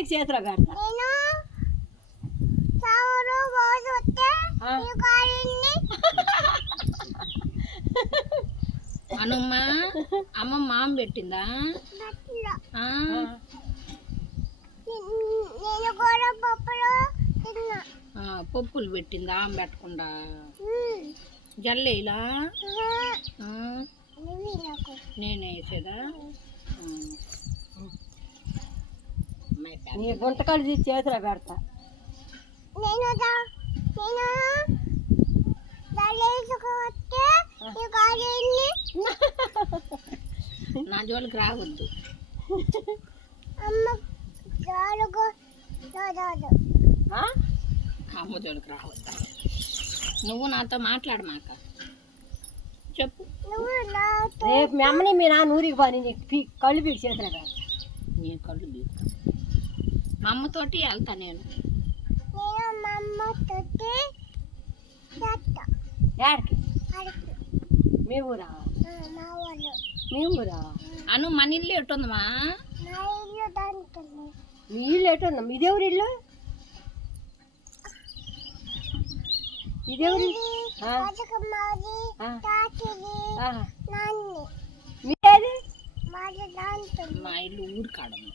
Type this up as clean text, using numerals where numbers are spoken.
నీకు చేతిలో పెడతా. అనుమ్మ అమ్మ మామ పెట్టిందా? పప్పులు పెట్టిందా? ఆమె పెట్టకుండా జల్లేలా నేనే వేసేదా? నీ గుంటకాలు తీసి చేతిలో పెడతా. నా జోలికి రావద్దు. అమ్మ జోలికి రావద్దా? నువ్వు నాతో మాట్లాడమాక. చెప్పు. రేపు మీ అమ్మని మీ నాన్న ఊరికి పోని కళ్ళు పీకి చేతిలో పెడతా. నేను కళ్ళు బీగుతా. మా అమ్మతోటి వెళ్తా. నేను ఏడికి? మీ ఊరా? మీ ఊరా? అను మన ఇల్లు ఎట్టుందమ్మా? మీ ఇల్లు ఎట్టుందా? ఇదేవురి ఇల్లు? ఇదేవురి? మా ఇల్లు ఊరు కాడమ్మ.